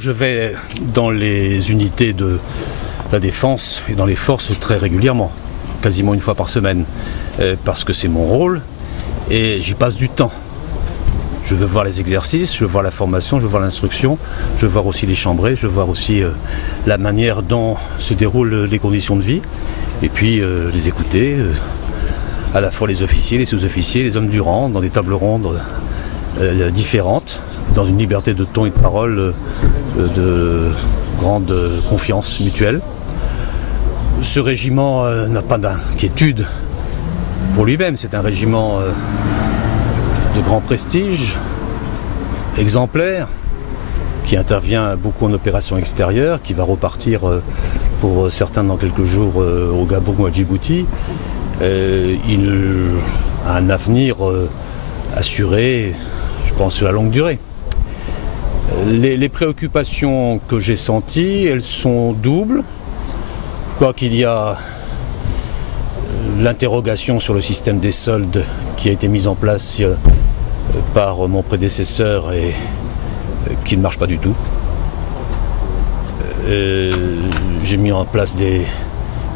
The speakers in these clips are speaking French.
Je vais dans les unités de la défense et dans les forces très régulièrement, quasiment une fois par semaine, parce que c'est mon rôle et j'y passe du temps. Je veux voir les exercices, je veux voir la formation, je veux voir l'instruction, je veux voir aussi les chambrées, je veux voir aussi la manière dont se déroulent les conditions de vie, et puis les écouter, à la fois les officiers, les sous-officiers, les hommes du rang, dans des tables rondes différentes, dans une liberté de ton et de parole de grande confiance mutuelle. Ce régiment n'a pas d'inquiétude pour lui-même, c'est un régiment de grand prestige, exemplaire, qui intervient beaucoup en opération extérieure, qui va repartir pour certains dans quelques jours au Gabon ou à Djibouti. Il a un avenir assuré, je pense, sur la longue durée. Les préoccupations que j'ai senties, elles sont doubles. Je crois qu'il y a l'interrogation sur le système des soldes qui a été mis en place par mon prédécesseur et qui ne marche pas du tout. J'ai mis en place des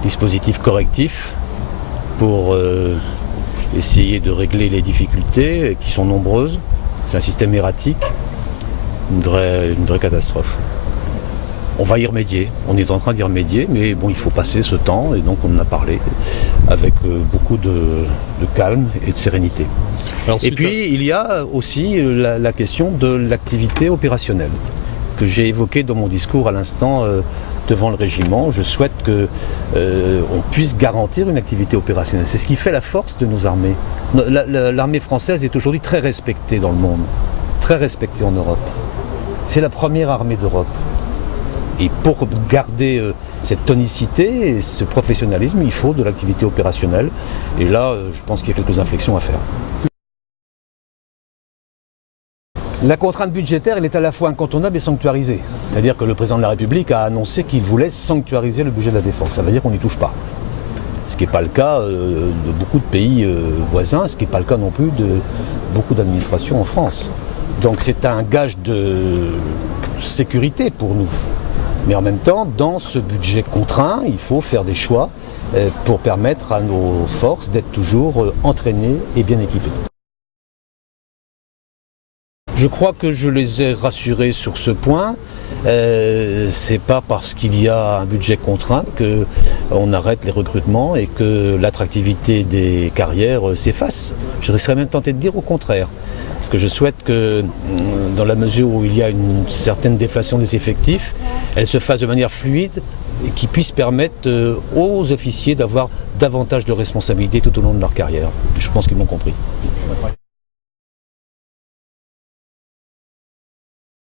dispositifs correctifs pour essayer de régler les difficultés qui sont nombreuses. C'est un système erratique, une vraie catastrophe. On va y remédier, on est en train d'y remédier, mais bon, il faut passer ce temps et donc on en a parlé avec beaucoup de calme et de sérénité. Et puis il y a aussi la question de l'activité opérationnelle que j'ai évoquée dans mon discours à l'instant devant le régiment. Je souhaite qu'on puisse garantir une activité opérationnelle. C'est ce qui fait la force de nos armées. L'armée française est aujourd'hui très respectée dans le monde, très respectée en Europe. C'est la première armée d'Europe. Et pour garder cette tonicité et ce professionnalisme, il faut de l'activité opérationnelle. Et là, je pense qu'il y a quelques inflexions à faire. La contrainte budgétaire, elle est à la fois incontournable et sanctuarisée. C'est-à-dire que le président de la République a annoncé qu'il voulait sanctuariser le budget de la défense. Ça veut dire qu'on n'y touche pas. Ce qui n'est pas le cas de beaucoup de pays voisins, ce qui n'est pas le cas non plus de beaucoup d'administrations en France. Donc c'est un gage de sécurité pour nous. Mais en même temps, dans ce budget contraint, il faut faire des choix pour permettre à nos forces d'être toujours entraînées et bien équipées. Je crois que je les ai rassurés sur ce point. C'est pas parce qu'il y a un budget contraint qu'on arrête les recrutements et que l'attractivité des carrières s'efface. Je serais même tenté de dire au contraire. Parce que je souhaite que, dans la mesure où il y a une certaine déflation des effectifs, elle se fasse de manière fluide et qui puisse permettre aux officiers d'avoir davantage de responsabilités tout au long de leur carrière. Je pense qu'ils m'ont compris.